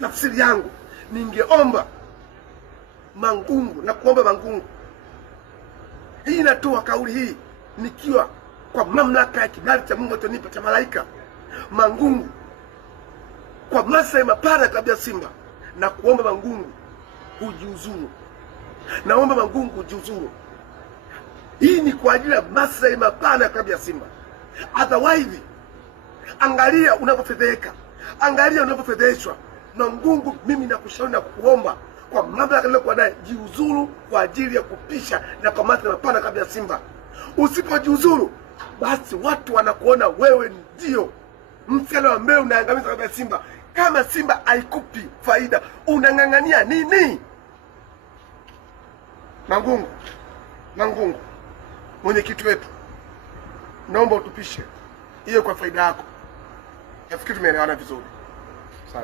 tafsiri yangu, ningeomba Mangungu na kuomba Mangungu, hii natoa kauli hii nikiwa kwa mamlaka ya kibali cha Mungu atonipa cha malaika. Mangungu, kwa maslahi mapana kabla Simba, na kuomba Mangungu ujiuzuru. Naomba Mangungu ujiuzuru. Hii ni kwa ajili ya maslahi mapana kabla Simba. Otherwise, angalia unapofedheka, angalia unapofedheshwa. Mangungu, mimi nakushauri na kuomba kwa mamlaka niliyokuwa naye, jiuzuru kwa ajili ya kupisha na kwa maslahi mapana kabla Simba. Usipojiuzuru, basi watu wanakuona wewe ndio msela wa mbele unaangamiza kabla Simba. Kama Simba haikupi faida, unang'ang'ania nini? Mangungu, mwenyekiti wetu, naomba utupishe. Hiyo kwa faida yako. Nafikiri tumeelewana vizuri.